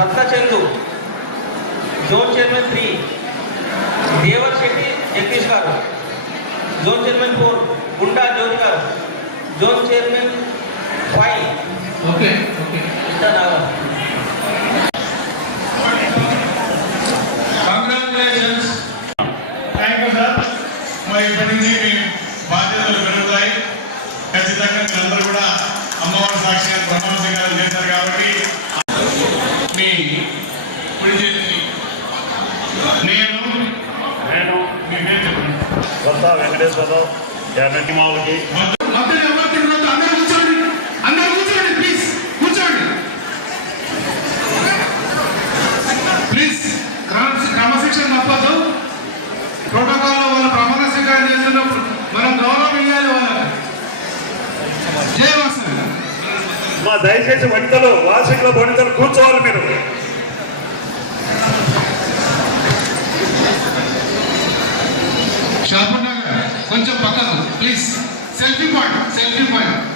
రత్నచందు zone chairman 3, దేవర్ శెట్టి జగదీష్ గారు zone chairman 4, గుండా జ్యోతి గారు zone chairman 5. Okay congratulations. Thank you sir. మరి ఇప్పటి నుంచి మీ బాధ్యతలు పెరుగుతాయి. ఖచ్చితంగా మీరందరూ కూడా అమ్మవారి సాక్షిగా ప్రమాణ స్వీకారం చేశారు కాబట్టి మీ కుడి చేతిని నేను మీ పేరు చెప్పండి. కొత్త వెంకటేశ్వరరావు క్యాబినెట్ మావులకి ప్లీజ్ క్రమశిక్షణ తప్పదు. ప్రోటోకాల్లో వాళ్ళు ప్రమాణ స్వీకారం చేస్తున్నప్పుడు మనం గౌరవం ఇవ్వాలి వాళ్ళకి. జయవాసవి. మా దయచేసి వనితలు వార్షికలో వనితలు కూర్చోవాలి. మీరు షాపూర్ నగర్ కొంచెం పక్కన ప్లీజ్. Selfie point.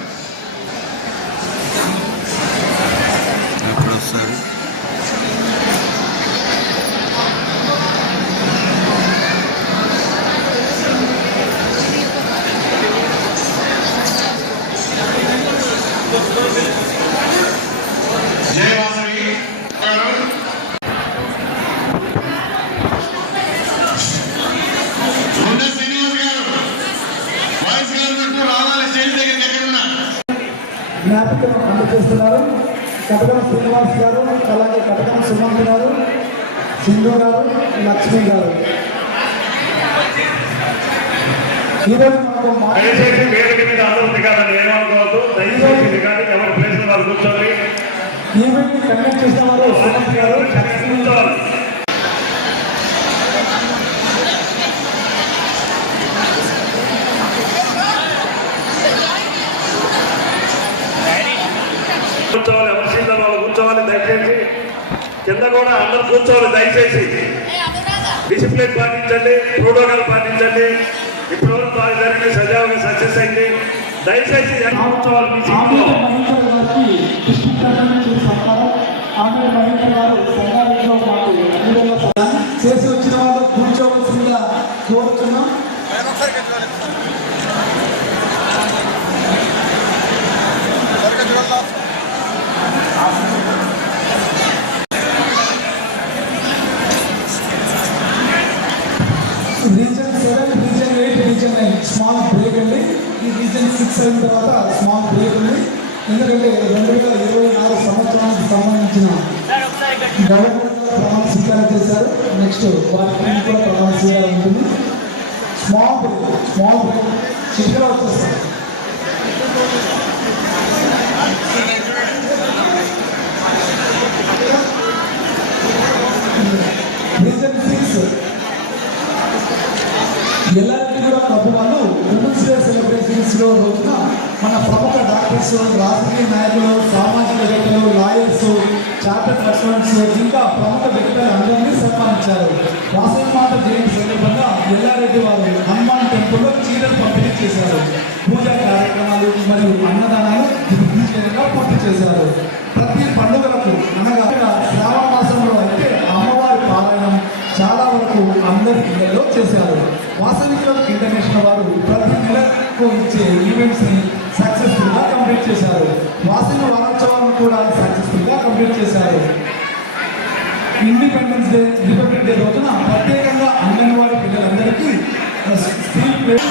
జయవాసవి గారు జ్ఞాపికను అందజేస్తున్నారు. కటకం శ్రీనివాస్ గారు, అలాగే కటకం సుమంత్ గారు, సింధు గారు, లక్ష్మి గారు. ఈరోజు దయచేసి వేదిక మీద అందరూ దిగాలని ఏమనుకోవద్దు. దయచేసి దిగాలి. ఎవరు ప్లేస్ వాళ్ళు కూర్చోవాలి. ఈవెంట్ ని కండక్ట్ చేసిన వారు సుమంత్ గారు, కూర్చోవాలి. కూర్చోవాలి. ఎవరి సీట్లో వాళ్ళు కూర్చోవాలి. దయచేసి కింద కూడా అందరూ కూర్చోవాలి. దయచేసి డిసిప్లిన్ పాటించండి, ప్రోటోకాల్ పాటించండి. ఇప్పుడు బాగా జరిగింది, సజావుగా సక్సెస్ అయింది. దయచేసి కూర్చోవాలి. మీ సీట్లో చేసి వచ్చిన వాళ్ళు కూర్చోవలసిందిగా కోరుతున్నాం. Reason 7, reason 8, reason 9 small break అండి. ఈ రీజన్ 6 అయిన తర్వాత స్మాల్ బ్రేక్ ఉంది. ఎందుకంటే 2024 సంవత్సరానికి సంబంధించిన గవర్నర్ ప్రమాణ స్వీకారం చేశారు. నెక్స్ట్ వారి కూడా ప్రమాణ స్వీకారం ఉంటుంది. స్మాల్ బ్రేక్ చిన్నగా వచ్చేస్తారు. రీజన్ 6 ఎల్లారెడ్డి కూడా క్లబ్ వాళ్ళు ఉమెన్స్ డే సెలబ్రేషన్స్ రోజున మన ప్రముఖ డాక్టర్స్, రాజకీయ నాయకులు, సామాజిక వ్యక్తులు, లాయర్స్, చార్టర్డ్ అకౌంటెంట్స్, ఇంకా ప్రముఖ వ్యక్తులు అందరినీ సన్మానించారు. వాసవి మాత జయంతి సందర్భంగా ఎల్లారెడ్డి వారు హనుమాన్ టెంపుల్లో చీరలు పంపిణీ చేశారు. పూజా కార్యక్రమాలు మరియు అన్నదానాలు దిగ్విజయంగా పూర్తి చేశారు. ప్రతి పండుగలకు అనగా శ్రావణ మాసంలో అయితే అమ్మవారి పారాయణం చాలా వరకు అందరి ఇళ్లలో చేశారు. వాసవి క్లబ్ ఇంటర్నేషనల్ వారు ప్రతి నెలకు ఇచ్చే ఈవెంట్స్ ని సక్సెస్ఫుల్ గా కంప్లీట్ చేశారు. వాసవి వారోత్సవాలను కూడా సక్సెస్ఫుల్ గా కంప్లీట్ చేశారు. ఇండిపెండెన్స్ డే, రిపబ్లిక్ డే రోజున ప్రత్యేకంగా అంగన్వాడీ పిల్లలందరికీ స్టీల్ ప్లేట్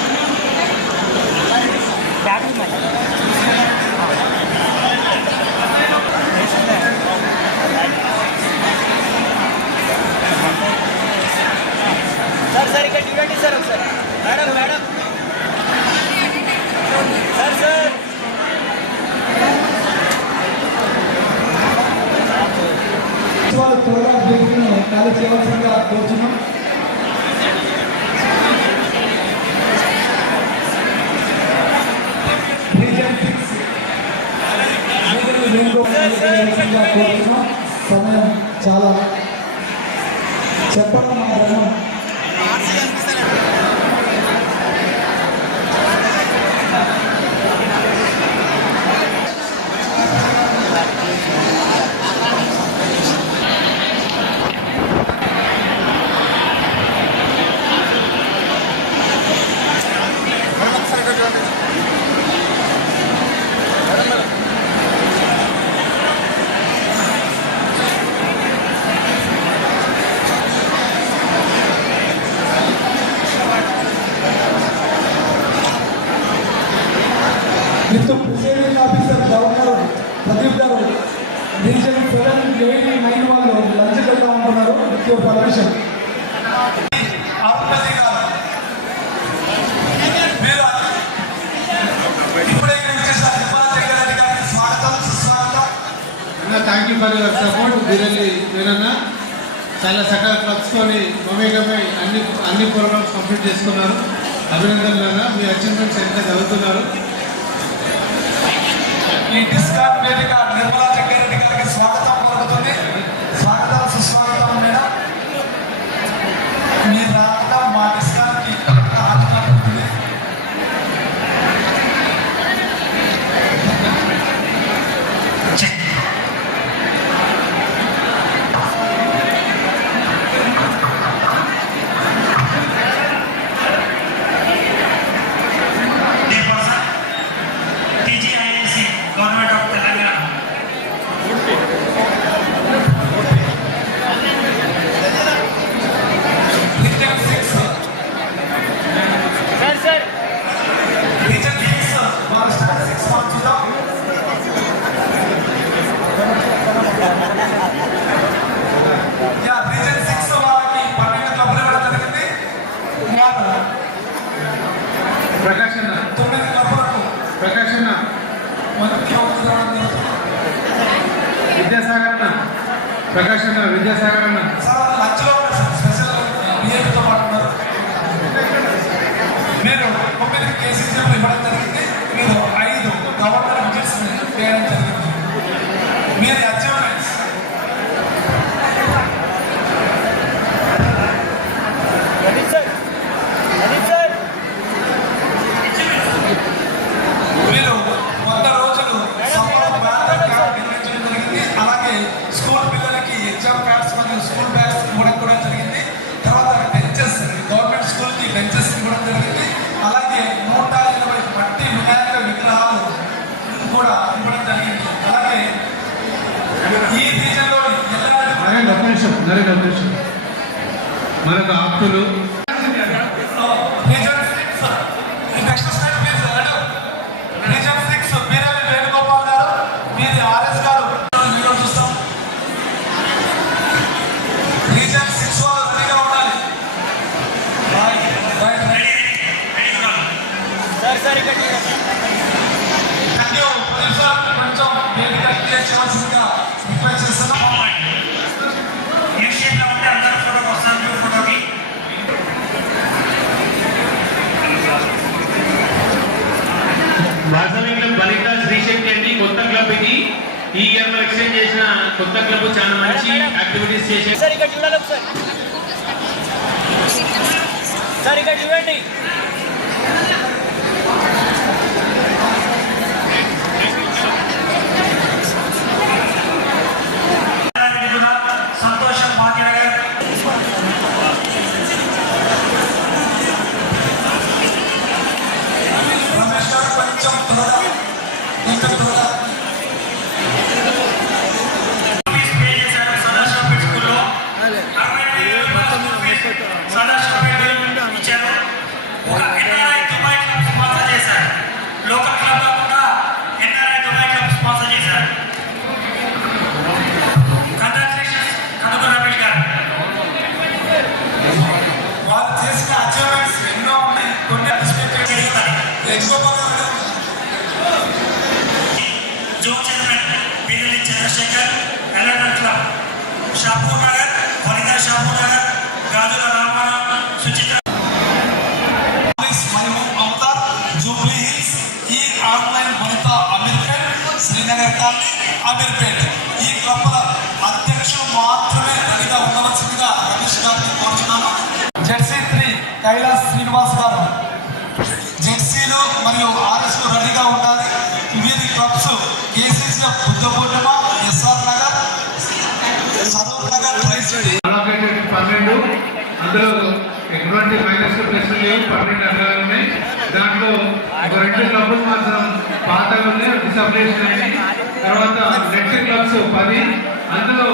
సార్ ఇక్కడ చూడండి సార్ ఒకసారి. మేడం సార్ వాళ్ళు త్వరగా బ్రేక్ను ఖాళీ చేయవలసిందిగా కోరుతున్నాం. రీజన్ 6 కోరుతున్నాం. సమయం చాలా చెప్పడం మా ధర్మం. రీజన్ 7, 8, 9 వాళ్ళు లంచ్కి వెళ్తా ఉంటున్నారు. With your permission. Thank you for your support Veeralli Veeranna. చాలా సకల క్లబ్స్తోని మమేకమై అన్ని ప్రోగ్రామ్స్ కంప్లీట్ చేసుకున్నారు. అభినందనలు అన్న, మీ అచీవ్మెంట్స్ ఎంత చదువుతున్నారు. ఈ డిస్కౌంట్ వేదిక నిర్మలా జగ్గారెడ్డి గారికి స్వాగతం పలుకుతుంది. స్వాగతం సుస్వాగతం మేడం. మీ రాక మా డిస్కౌంట్కి ఆనందపడుతుంది. గవర్నమెంట్ ఆఫ్ తెలంగాణ ప్రకాష్ అన్న విద్యాసాగర్ అన్న స్పెషల్ బిహేవియర్తో పాటున్నారు. మీరు 9 కేసీసీలు ఇవ్వడం జరిగింది. మీరు 5 గవర్నర్ విజిట్స్ వేయడం జరిగింది. మీరు అచీవ్మెంట్స్ మీరు 100 రోజులు సమ్మర్ మ్యారథాన్ క్యాంప్ నిర్వహించడం జరిగింది. అలాగే స్కూల్ పిల్లలకి ఎగ్జామ్ ప్యాడ్స్ మరియు స్కూల్ బ్యాగ్స్ ఇవ్వడం కూడా జరిగింది. తర్వాత బెంచెస్, గవర్నమెంట్ స్కూల్కి బెంచెస్ ఇవ్వడం జరిగింది. అలాగే 120 మట్టి వినాయక విగ్రహాలు కూడా ఇవ్వడం జరిగింది. అలాగే ఈ రీజన్లో మనకు ఆప్తులు region 6 next slide please. Region 6 Veeralli Venugopal garu, మీది ఆర్ఎస్ గారు వీడియో చూస్తాం. రీజన్ 6 వాళ్ళు రెడీగా ఉండాలి. సార్ ఇక్కడ థ్యాంక్ యూ. సార్ కొంచెం వేదిక క్లియర్ చేయాల్సిందిగా రిక్వెస్ట్ చేస్తున్నాం. వాసవి క్లబ్ వనిత శ్రీశక్తి అండి కొత్త క్లబ్ ఇది. ఈ ఇయర్ లో ఎక్స్టెండ్ చేసిన కొత్త క్లబ్ చాలా మంచి యాక్టివిటీస్ చేసే. సార్ ఇక్కడ చూడాలి ఒకసారి. సార్ ఇక్కడ చూడండి. సంతోషం భాగ్యనగర్ రమేష్ గారు కొంచెం త్వరగా లోకల్ క్లబ్ కాకుండా ఎన్ఆర్ఐ దుబాయ్ క్లబ్ స్పాన్సర్ చేశారు. కంగ్రాచులేషన్స్ కనుక రమేష్ గారు. వాళ్ళు చేసిన అచీవ్మెంట్స్ ఎన్నో ఉన్నాయి. కొన్ని జోక్ చంద్రన్, వీరల్లి చంద్రశేఖర్, ఎల్ఎన్ఎల్ క్లబ్ షాపూర్ నగర్, వనిత షాపూర్ నగర్, గాజుల రామారావు, సుచిత్ర జూబ్లీ హిల్స్, ఈ ఆన్లైన్ వనిత అమీర్పేట్, శ్రీనగర్ కాలనీ, అమీర్పేట్. ఈ క్లబ్ల అధ్యక్షులు మాత్రమే రెడీగా ఉండవలసిందిగా రమేష్ గారిని కోరుతున్నాను. జెర్సీ 3 కైలాస్ శ్రీనివాస్ గారు, జెర్సీలు మరియు ఆర్ఎస్లు రెడీగా ఉండాలి. వీరి clubs KCC Buddhapurnima, SR Nagar, Saroor Nagar, Tricity. 12 అందులో ఎటువంటి మైనస్ ప్లస్ లేవు. 12 అక్కడ ఉన్నాయి. దాంట్లో ఒక 2 క్లబ్లు మాత్రం పాతగా ఉన్నాయి, డిసప్లేషన్ అయింది. తర్వాత నెట్ క్లబ్స్ 10, అందులో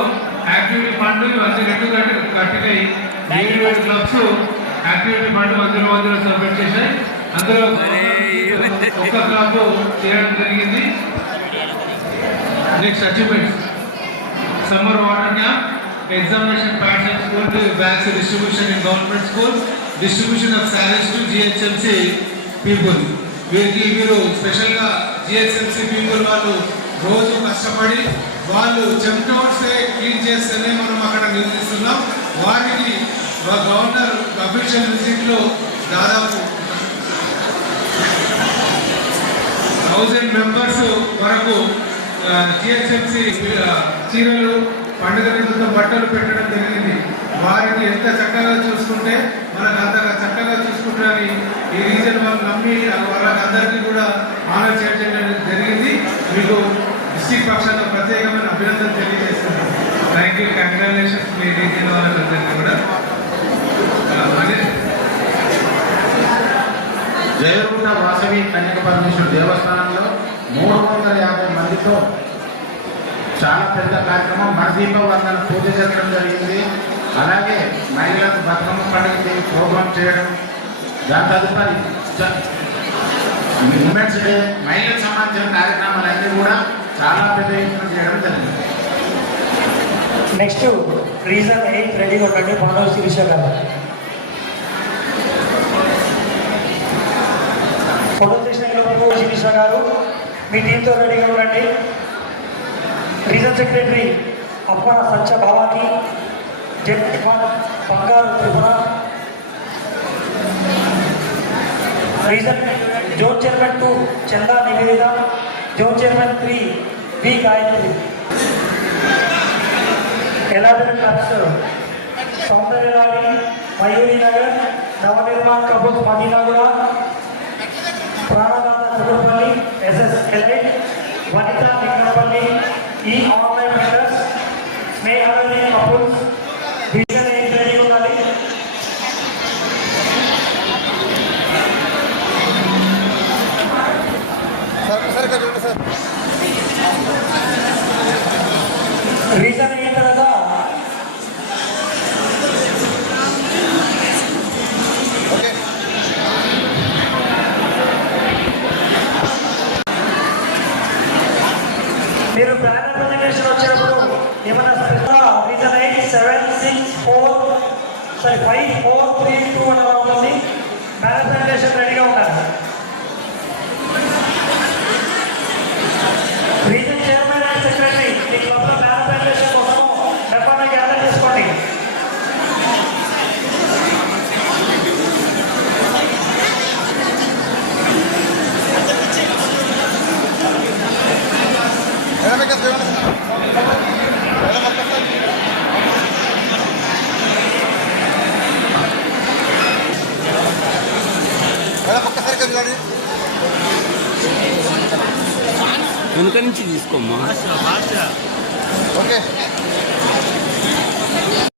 యాక్టివిటీ ఫండ్ ఇవన్నీ 2 కట్టినాయి. 7 క్లబ్స్ యాక్టివిటీ ఫండ్ అందులో సబ్మిట్ చేశాయి. అందులో ఒక క్లబ్ చేయడం జరిగింది. Next achievements summer water camp, examination pads and school bags distribution in government school, distribution of salaries to GHMC people. వీరు స్పెషల్గా GHMC పీపుల్ వాళ్ళు రోజు కష్టపడి వాళ్ళు చెంటోడ్సే క్లీన్ చేస్తేనే మనం అక్కడ నివసిస్తున్నాం. వారికి గవర్నర్ అఫీషియల్ విజిట్లో దాదాపు 1000 మెంబర్స్ వరకు GHMC చీరలు పండుగ నిమిత్తం బట్టలు పెట్టడం జరిగింది. వారిని ఎంత చక్కగా చూసుకుంటే మనకు అంతగా చక్కగా చూసుకుంటారని ఈ రీజన్ వాళ్ళు నమ్మి వాళ్ళకందరికీ కూడా ఆనర్ చేయడం జరిగింది. మీకు డిస్ట్రిక్ట్ పక్షాన ప్రత్యేకమైన అభినందన తెలియజేస్తున్నాను. Thank you, congratulations me reason వాళ్ళందరికీ కూడా. జయగుంట వాసవి కన్యక పరమేశ్వర దేవస్థానంలో 350 మందితో చాలా పెద్ద కార్యక్రమం మణదీప వందన పూజ జరగడం జరిగింది. అలాగే మహిళలకు బతుకమ్మ పండుగ ప్రోగ్రాం చేయడం, దాని తదుపరి ఉమెన్స్ డే, మహిళలకు సంబంధించిన కార్యక్రమాలన్నీ కూడా చాలా పెద్ద ఎత్తున చేయడం జరిగింది. నెక్స్ట్ రీజన్ 8 రెడీగా ఉండండి. మనోజ్ శిరీష గారు ఫోటో సెషన్ శిరీష గారు మీ టీంతో రెడీగా ఉండండి. Region secretary Appana Satya Bhavani, Z Bangaru Tripura, region zone chairman 2 Chanda Niveditha, zone chairman 3 V Gayatri, elaborate officer Soundaryarani, Mayuri Nagar, Navanirman Kapoor Madinaguda, Pranadata Tirupalli, SSLI, Vanitha Nikkadapalli, ఈ ఆన్లైన్ మెంటర్స్, స్నేహాలని కపుల్స్, రీజన్ 8 రెడీ ఉండాలి. రీజన్ అయిన తర్వాత మీరు బ్యానర్ ప్రజెంటేషన్ వచ్చినప్పుడు ఏమైనా రీజన్ 8 7 6 4 5 4 3 2 అని అలా ఉంటుంది. బ్యానర్ ప్రజెంటేషన్ రెడీగా ఉండాలి. రీజన్ చైర్మన్ అండ్ సెక్రటరీ ఈ క్లబ్లో బ్యానర్ ప్రజెంటేషన్ కోసం డెఫాన్ని గ్యాదర్ చేసుకోండి. వెనుక నుంచి తీసుకోమ్మా. ఓకే.